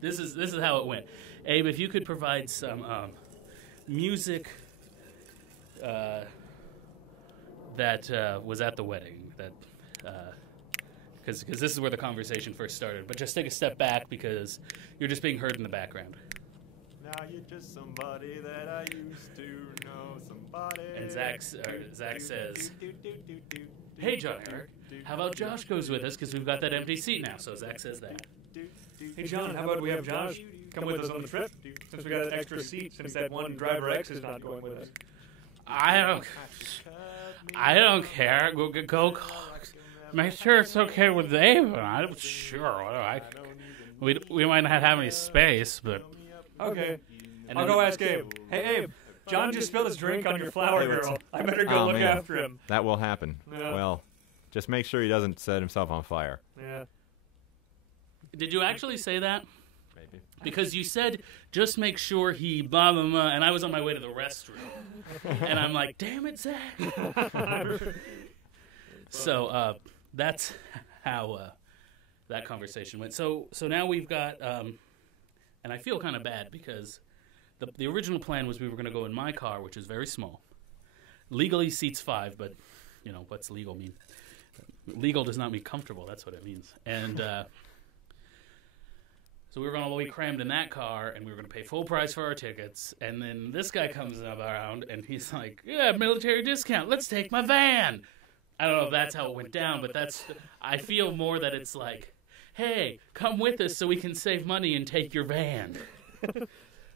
This is how it went. Abe, if you could provide some music that was at the wedding, that because this is where the conversation first started. But just take a step back because you're just being heard in the background. Now you're just somebody that I used to know. Somebody. And Zack says, "Hey, John Eric, how about Josh goes with us because we've got that empty seat now." So Zack says that. Hey John, how about we have Josh come with us on the trip since we got an extra seat since that one driver X is not going with us. I don't care. Go. Make sure it's okay with Dave. I'm sure. We might not have any space, but Okay, and I'll then- go ask Abe. Hey Abe, John just spilled his drink on your flower girl. I better go Oh, look man. after him. That will happen. Yeah. Well, just make sure he doesn't set himself on fire. Yeah. Did you actually say that? Maybe. Because you said just make sure he blah blah blah, and I was on my way to the restroom, and I'm like, damn it, Zach. So that's how that conversation went. So now we've got, and I feel kind of bad because the original plan was we were going to go in my car, which is very small. Legally seats 5, but you know what's legal mean? Legal does not mean comfortable. That's what it means. And so we were going to be crammed in that car, and we were going to pay full price for our tickets. And then this guy comes around, and he's like, "Yeah, military discount. Let's take my van." I don't know if that's how it went down, but I feel more that it's like, "Hey, come with us so we can save money and take your van."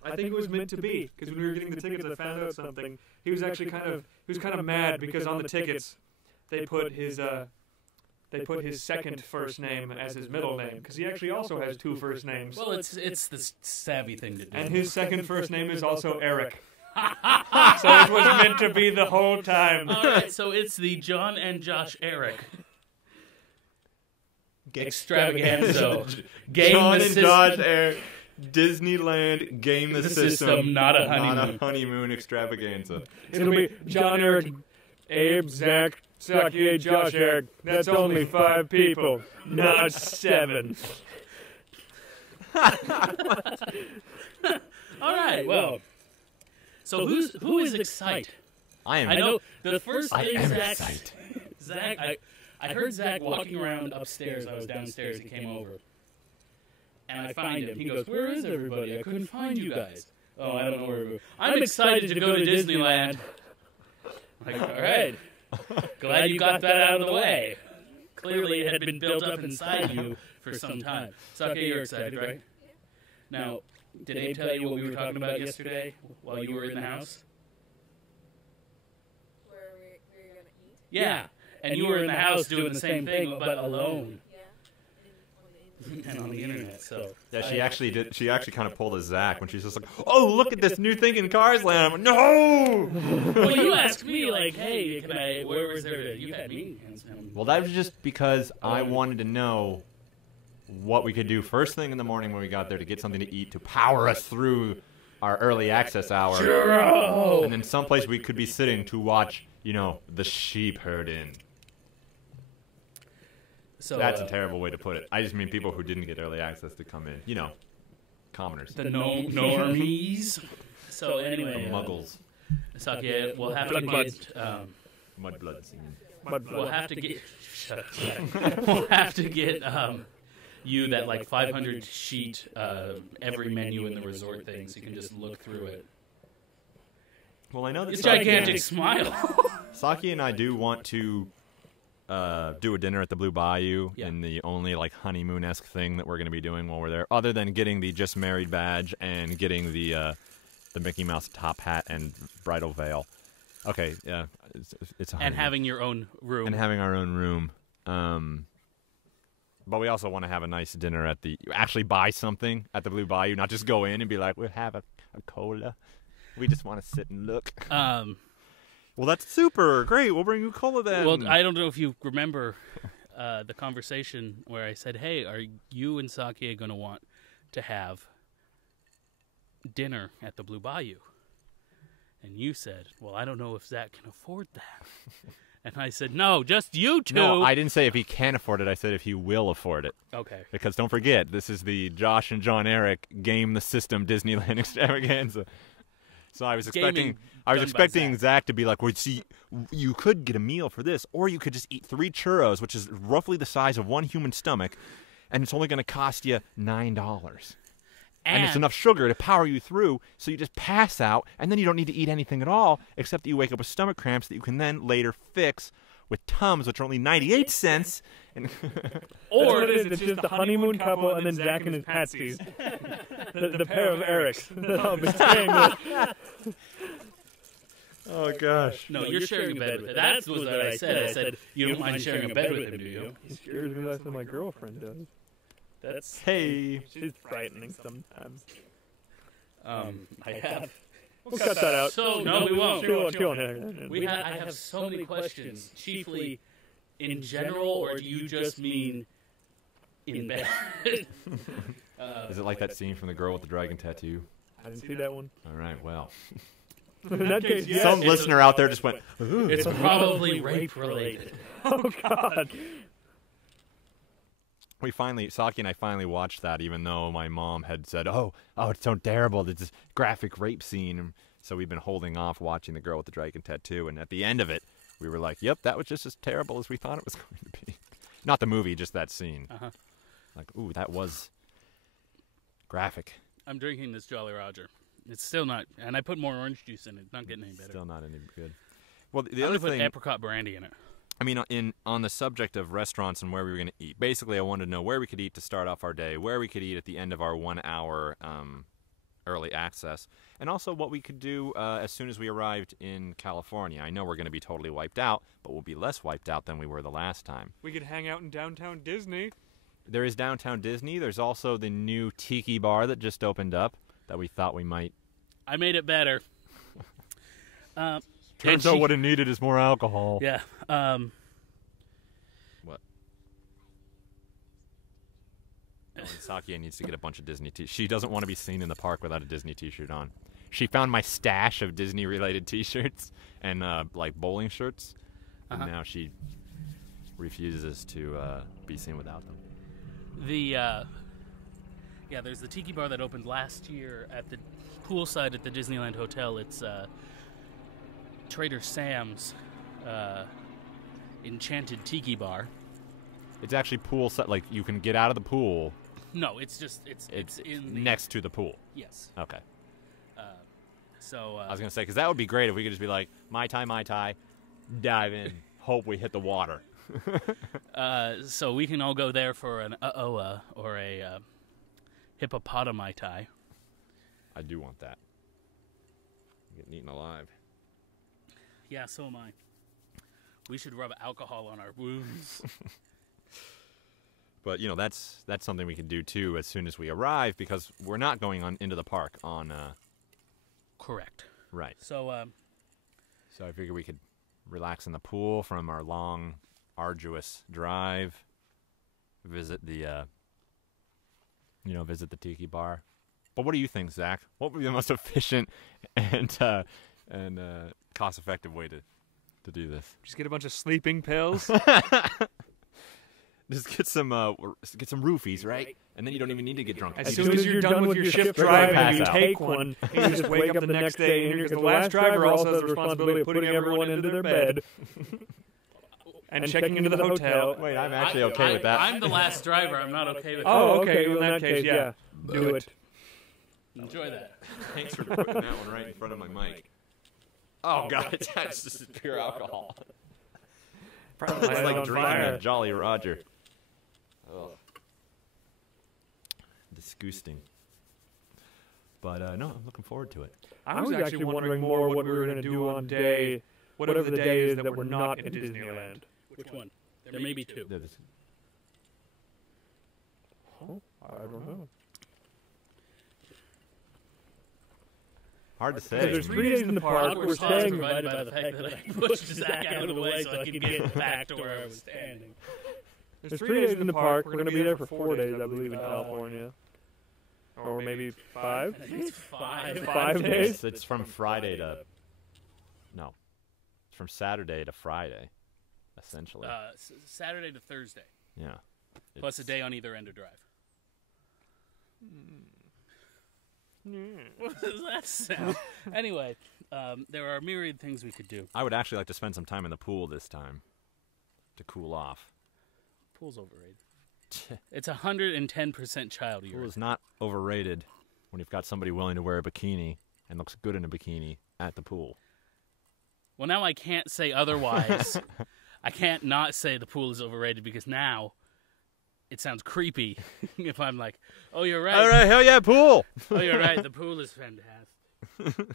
I think it was meant to be because when we were getting the tickets, I found out something. He was actually kind of mad because on the tickets they put his second first name as his middle name because he actually also has 2 first names. Well, it's the savvy thing to do. And his second first name is also Eric. So it was meant to be the whole time. All right, so it's the John and Josh Eric extravaganza. Game John the and system. Josh Air, Disneyland Game the System, not a honeymoon. Not a honeymoon extravaganza. It'll be John, Eric, Abe, Zack, Saki, Josh, Eric. That's only 5 people, not 7. All right, well. So who is excited? I am. I know the first I thing am Zach, excited. I heard Zach walking around upstairs. I was downstairs. He came over, and I find him. He goes, "Where is everybody? I couldn't find you guys." "Oh, I don't know where. I'm excited to go to Disneyland." I'm like, all right, glad you got that out of the way. Clearly, it had been built up inside you for some time. Sake, you're excited, right? Now, did Abe tell you what we were talking about yesterday while you were in the house? Where we're gonna eat. Yeah, and you were in the house doing the same thing, but alone. Yeah. On the internet. And on the internet, so. Yeah, she actually did. She actually kind of pulled a Zach when she's just like, "Oh, look at this new thing in Cars Land." I'm like, no. Well, you asked me, like, hey, where was there you had me? Well, that was just because I wanted to know what we could do first thing in the morning when we got there to get something to eat to power us through our early access hour. And then someplace we could be sitting to watch, the sheep herd in. So That's a terrible way to put it. I just mean people who didn't get early access to come in. Commoners. the normies. So The anyway, muggles. Saki, we'll have to get. Mudblood scene. We'll have to get. Shut up, Zack. We'll have to get you that like 500 sheet every menu in the resort thing, so you can just look through it. Well, I know that This gigantic smile. Saki and I do want to do a dinner at the Blue Bayou Yeah. in the only like honeymoon-esque thing that we're going to be doing while we're there, other than getting the just married badge and getting the Mickey Mouse top hat and bridal veil. Okay, yeah, it's a And honeymoon. having your own room. And having our own room. But we also want to have a nice dinner actually buy something at the Blue Bayou, not just go in and be like, we'll have a cola. We just want to sit and look. Well, that's super great. We'll bring you cola then. Well, I don't know if you remember the conversation where I said, hey, are you and Saki going to want to have dinner at the Blue Bayou? And you said, well, I don't know if Zack can afford that. And I said, no, just you two. No, I didn't say if he can afford it. I said if he will afford it. Okay. Because don't forget, this is the Josh and John Eric Game the System Disneyland extravaganza. So I was Gaming expecting done by Zach to be like, well, see, you could get a meal for this, or you could just eat 3 churros, which is roughly the size of one human stomach, and it's only going to cost you $9. And it's enough sugar to power you through, so you just pass out, and then you don't need to eat anything at all, except that you wake up with stomach cramps that you can then later fix with Tums, which are only 98 cents. And Or it's just the honeymoon couple and then Zack and his patsies. the pair of Erics that I'll be staying with. oh, gosh. No, you're sharing a bed with him. That was what I said. I said, you don't mind sharing a bed with him, do you? He scares me less than my girlfriend does. That's, Hey. She's frightening sometimes. I have. We'll cut that out. So, no, we won't. She won't. I have so many questions, chiefly in general, or do you just mean in bed? Is it like that scene from The Girl with the Dragon Tattoo? I didn't see that one. All right, well. In that case, yes. Some listener out there just went, ooh. It's probably rape related. Oh, God. Saki and I finally watched that, even though my mom had said, oh, it's so terrible, there's this graphic rape scene. So we've been holding off watching The Girl with the Dragon Tattoo, and at the end of it, we were like, yep, that was just as terrible as we thought it was going to be. Not the movie, just that scene. Uh-huh. Like, ooh, that was graphic. I'm drinking this Jolly Roger. It's still not, and I put more orange juice in it. It's not getting any better. Still not any good. Well, the I'm other gonna put thing, apricot brandy in it. I mean, on the subject of restaurants and where we were going to eat, basically I wanted to know where we could eat to start off our day, where we could eat at the end of our 1 hour early access, and also what we could do as soon as we arrived in California. I know we're going to be totally wiped out, but we'll be less wiped out than we were the last time. We could hang out in downtown Disney. There is downtown Disney. There's also the new Tiki Bar that just opened up that we thought we might. I made it better. Turns out what it needed is more alcohol. Yeah. What? Oh, and Sakia needs to get a bunch of Disney She doesn't want to be seen in the park without a Disney t-shirt on. She found my stash of Disney-related t-shirts and like bowling shirts, and now she refuses to be seen without them. There's the Tiki Bar that opened last year at the poolside at the Disneyland Hotel. It's Trader Sam's Enchanted Tiki Bar. It's actually pool set. Like you can get out of the pool. No, it's just it's in the, next to the pool. Yes. Okay. So I was gonna say because that would be great if we could just be like Mai Tai, dive in, hope we hit the water. so we can all go there for an or a hippopotami tie. I do want that. I'm getting eaten alive. Yeah, so am I. We should rub alcohol on our wounds. But that's something we can do too as soon as we arrive because we're not going on into the park on. Correct. Right. So I figure we could relax in the pool from our long, arduous drive. Visit the. Visit the Tiki Bar. But what do you think, Zach? What would be the most efficient and cost-effective way to do this? Just get a bunch of sleeping pills. Just get some roofies, right? And then you don't even need to get drunk. As soon as you're done with your shift driving, you take one, and you just wake up the next day, and here's the last driver also has the responsibility of putting everyone into their bed. And checking into the hotel. Wait, I'm actually okay with that. I'm the last driver. I'm not okay with that. Oh, okay. Well, in that case, yeah. Do it. Enjoy that. Thanks for putting that one right in front of my mic. Oh, God, that's just pure alcohol. It's like drinking a Jolly Roger. Oh. Disgusting. But, no, I'm looking forward to it. I was actually wondering more what we were going to do on day, whatever the day is that we're not in Disneyland. Which one? There may be two. I don't know. Hard to say. There's 3 days in the park. We're staying. Provided by the fact that I pushed Zack out of the way so I could get back to where I was standing. There's 3 days in the park. We're going to be there for 4 days, I believe, in California. Or maybe 5? I think it's 5. 5 days? It's from Friday to... No. It's from Saturday to Friday, essentially. Saturday to Thursday. Yeah. Plus a day on either end of drive. What does that sound? Anyway, there are myriad things we could do. I would actually like to spend some time in the pool this time to cool off. Pool's overrated. It's 110% child Pool urine. is not overrated when you've got somebody willing to wear a bikini and looks good in a bikini at the pool. Well, now I can't say otherwise. I can't not say the pool is overrated because now it sounds creepy if I'm like, oh, you're right. All right, hell yeah, pool! Oh, you're right. The pool is fantastic.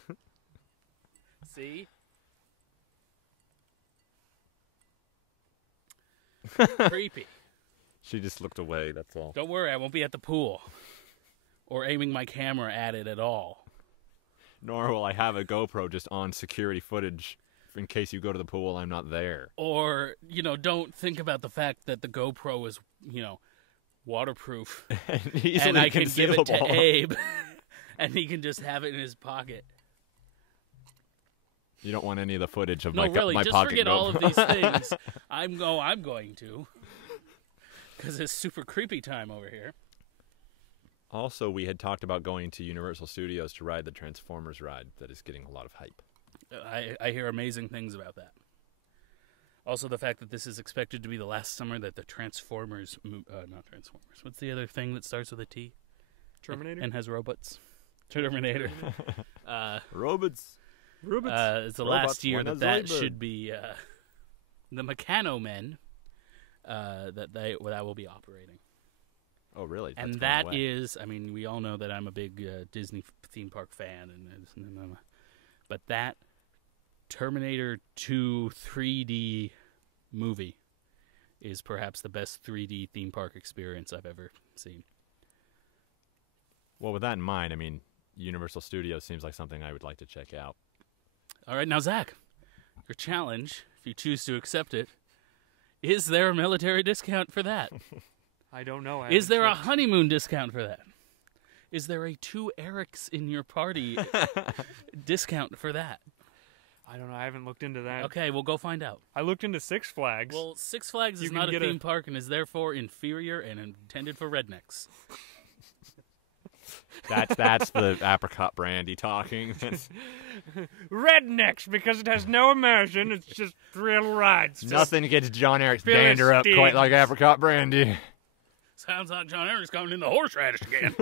See? Creepy. She just looked away, that's all. Don't worry, I won't be at the pool or aiming my camera at it at all. Nor will I have a GoPro just on security footage in case you go to the pool, I'm not there. Or, don't think about the fact that the GoPro is, waterproof. And I can give it to Abe, and he can just have it in his pocket. You don't want any of the footage of No, my really, my just pocket forget GoPro. all of these things. I'm going to. Because it's super creepy time over here. Also, we had talked about going to Universal Studios to ride the Transformers ride that is getting a lot of hype. I hear amazing things about that. Also, the fact that this is expected to be the last summer that the Transformers... not Transformers. What's the other thing that starts with a T? Terminator? And has robots. Terminator. Robots. It's the last year that should be the Meccano Men that will be operating. Oh, really? And that is, we all know that I'm a big Disney theme park fan, but that Terminator 2 3D movie is perhaps the best 3D theme park experience I've ever seen. Well, with that in mind, Universal Studios seems like something I would like to check out. All right, now, Zach, your challenge, if you choose to accept it, is there a military discount for that? I don't know. Is there a honeymoon discount for that? Is there a 2 Erics in your party discount for that? I don't know. I haven't looked into that. Okay, we'll go find out. I looked into Six Flags. Well, Six Flags is not a theme park and is therefore inferior and intended for rednecks. That's the apricot brandy talking. Rednecks, because it has no immersion. It's just thrill rides. Nothing gets John Eric's dander up quite like apricot brandy. Sounds like John Eric's coming in the horseradish again.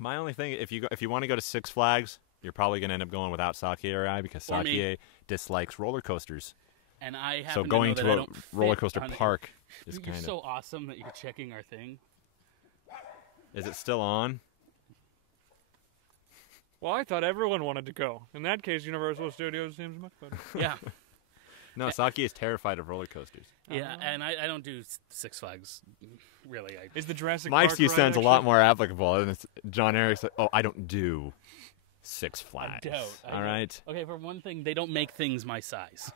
My only thing, if you want to go to Six Flags, you're probably going to end up going without Sakie or I because Sakie dislikes roller coasters. And I happen so going to know that a roller coaster park is You're kind of so awesome that you're checking our thing. Is it still on? Well, I thought everyone wanted to go. In that case, Universal Studios seems much better. Yeah. No, Sakie is terrified of roller coasters. Yeah, and I don't do Six Flags, really. Is the Jurassic Mike's Park use ride sounds a actually? lot more applicable. And it's John Eric's like, oh, I don't do Six Flags. I don't. All right. Okay, for one thing, they don't make things my size.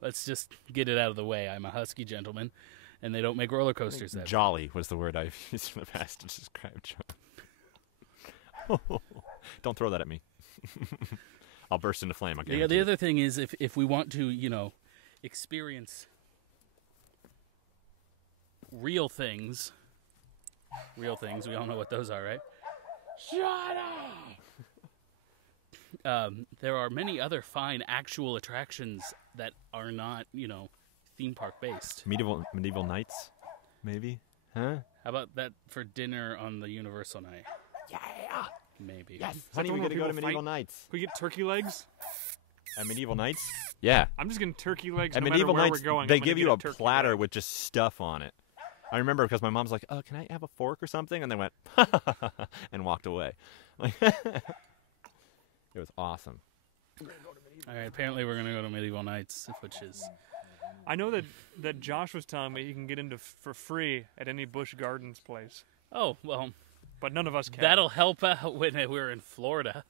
Let's just get it out of the way. I'm a husky gentleman, and they don't make roller coasters there. Jolly was the word I've used in the past to describe John. Don't throw that at me. I'll burst into flame. Yeah, the other thing is if we want to, experience real things, we all know what those are, right? Shut up! There are many other fine actual attractions that are not, theme park based. Medieval Knights, maybe? Huh? How about that for dinner on the Universal night? Yeah! Maybe. Yes! that Honey, the we one gotta where go to people Medieval fight? Knights. We get turkey legs. At Medieval Knights? Yeah. I'm just getting turkey legs At no Medieval matter where Knights, we're going. they I'm gonna give get you a turkey platter leg. with just stuff on it. I remember because my mom's like, "Oh, can I have a fork or something?" And they went, and walked away. It was awesome. All right, apparently we're going to go to Medieval Knights, which is... I know that Josh was telling me he can get into for free at any Busch Gardens place, Oh, well, but none of us can. that'll help out when we're in Florida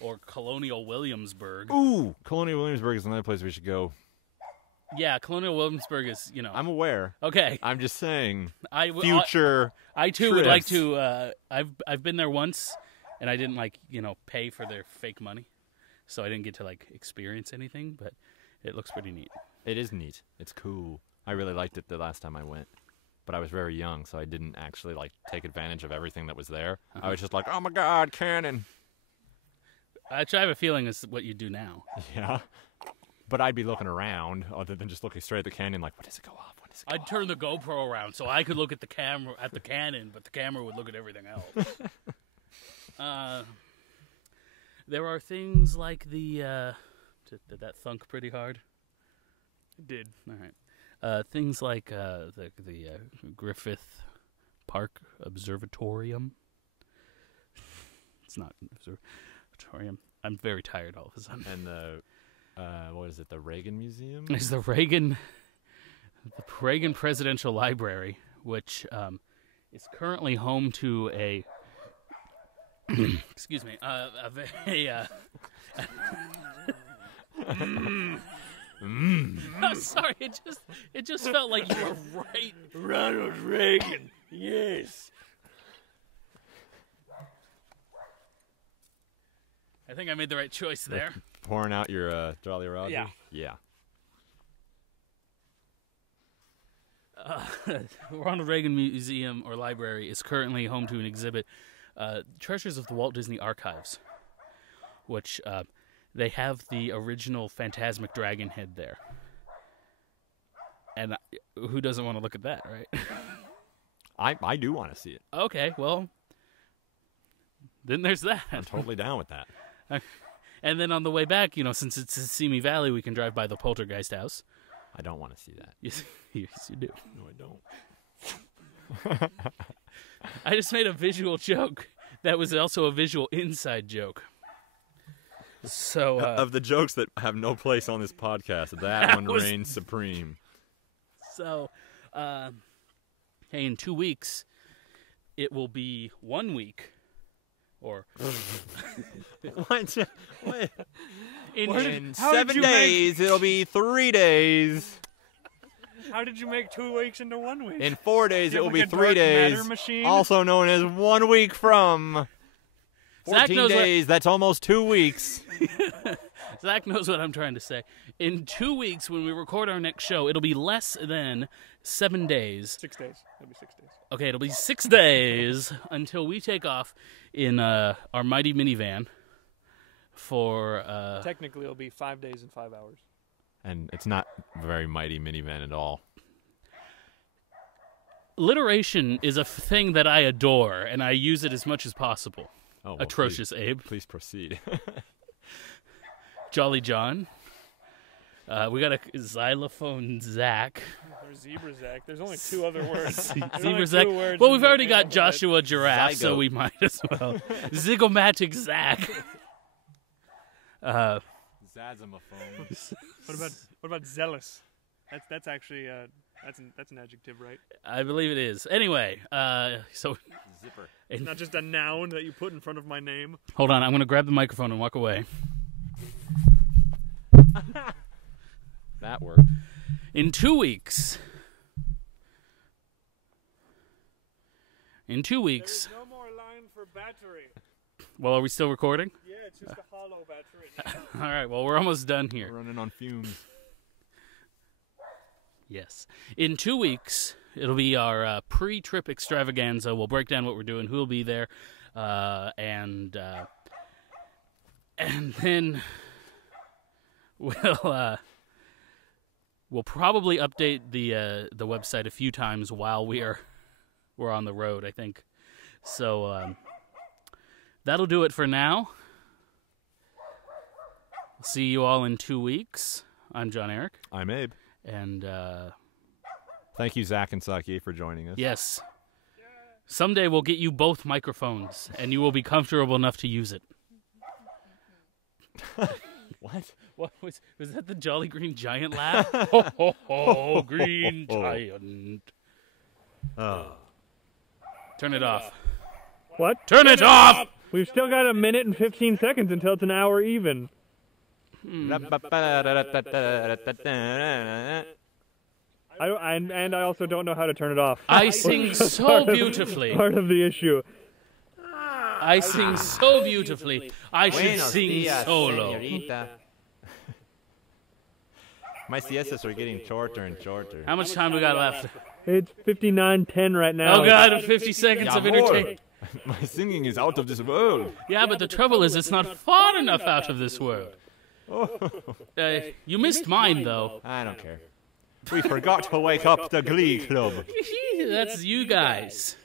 or Colonial Williamsburg. Ooh, Colonial Williamsburg is another place we should go. Yeah, Colonial Williamsburg is, I'm aware. Okay. I'm just saying. I Future. I too would like trips. to. I've been there once, and I didn't pay for their fake money, so I didn't get to experience anything. But it looks pretty neat. It is neat. It's cool. I really liked it the last time I went, but I was very young, so I didn't actually take advantage of everything that was there. I was just like, oh my God, cannon. Which I have a feeling is what you do now. Yeah. But I'd be looking around, other than just looking straight at the canyon, like, when does it go off? When does it go I'd turn the GoPro around so I could look at the camera at the cannon, but the camera would look at everything else. There are things like the. Did that thunk pretty hard? It did. All right. Things like the Griffith Park Observatorium. It's not an observatorium. I'm very tired all of a sudden. And the, what is it, the Reagan Museum? It's the Reagan Presidential Library, which is currently home to a excuse me, I'm sorry, it just felt like you were right. Ronald Reagan. Yes. I think I made the right choice there. Pouring out your Jolly Roger? Yeah. Yeah. Ronald Reagan Museum or Library is currently home to an exhibit, Treasures of the Walt Disney Archives, which they have the original Phantasmic Dragon head there. And who doesn't want to look at that, right? I do want to see it. Okay, well, then there's that. I'm totally down with that. And then on the way back, since it's a Simi Valley, we can drive by the Poltergeist house. I don't want to see that. Yes, yes, you do. No, I don't. I just made a visual joke that was also a visual inside joke. So Of the jokes that have no place on this podcast, that one was- reigns supreme. So, hey, in 2 weeks, it will be 1 week, or What? In how did 7 you days, it'll be 3 days. How did you make 2 weeks into 1 week? In 4 days, You it have will be like a 3 dark matter days. machine? Also known as 1 week from. Zach 14 knows what- days, that's almost 2 weeks. Zach knows what I'm trying to say. In 2 weeks, when we record our next show, it'll be less than 7 days. 6 days. It'll be 6 days. Okay, it'll be 6 days until we take off in our mighty minivan for Technically, it'll be 5 days and 5 hours. And it's not a very mighty minivan at all. alliteration is a thing that I adore, and I use it as much as possible. Oh, well, Atrocious, Abe. Please proceed. Jolly John. We got a xylophone Zack. There's zebra Zack. There's only 2 other words. There's Zebra only Zack. 2 words Well, in we've the already got alphabet. Joshua Giraffe, so Zygote. we might as well. Zygomatic Zack. Zazomophone. What about zealous? That's actually that's an adjective, right? I believe it is. Anyway, so Zipper. It's not just a noun that you put in front of my name. hold on. I'm going to grab the microphone and walk away. That worked. In 2 weeks, In 2 weeks. No more line for battery. Well, are we still recording? Yeah, it's just a hollow battery. All right, well, we're almost done here. We're running on fumes. Yes. In 2 weeks, it'll be our pre-trip extravaganza. We'll break down what we're doing, who will be there, and then we'll probably update the website a few times while we're on the road, I think. So that'll do it for now. See you all in 2 weeks. I'm John Eric. I'm Abe. And thank you, Zack and Saki, for joining us. yes, someday we'll get you both microphones, and you will be comfortable enough to use it. What? What was that? The Jolly Green Giant laugh? Ho ho ho! Green Giant. Oh. Turn it off. What? Turn it off. We've still got 1 minute and 15 seconds until it's an hour even. I also don't know how to turn it off. I sing so beautifully. Part of the issue. I sing so beautifully. I should sing solo. My siestas are getting shorter and shorter. How much time we got left? It's 59:10 right now. Oh God, 50 seconds of entertainment. My singing is out of this world. Yeah, but the trouble is it's not far enough out of this world. You missed mine, though. I don't care. We forgot to wake up the Glee Club. That's you guys.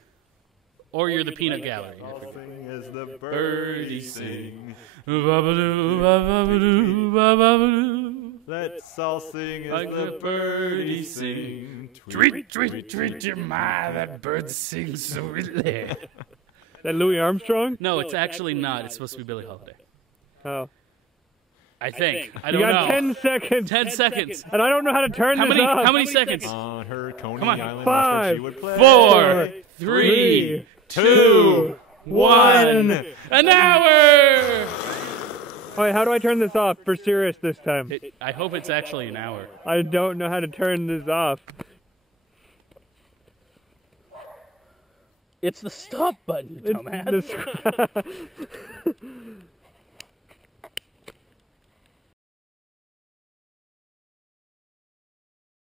Or you're the Peanut Gallery. Sing as the birdies sing. Ba-ba-doo, ba-ba-doo, ba-ba-doo. Let's all sing as Like the birdies sing. Tweet, tweet, tweet, your my, that bird sings sweetly. That Louis Armstrong? No, it's actually not. It's supposed to be Billie Holiday. Oh. I think. I You don't got know. 10 seconds. 10 seconds. And I don't know how to turn How this many? off. How many seconds? On her Coney Come on. Island, 5, she would play. 4, 3, 2, 1. An hour. All right, how do I turn this off for serious this time? I hope it's actually an hour. I don't know how to turn this off. It's the stop button, dumbass. This-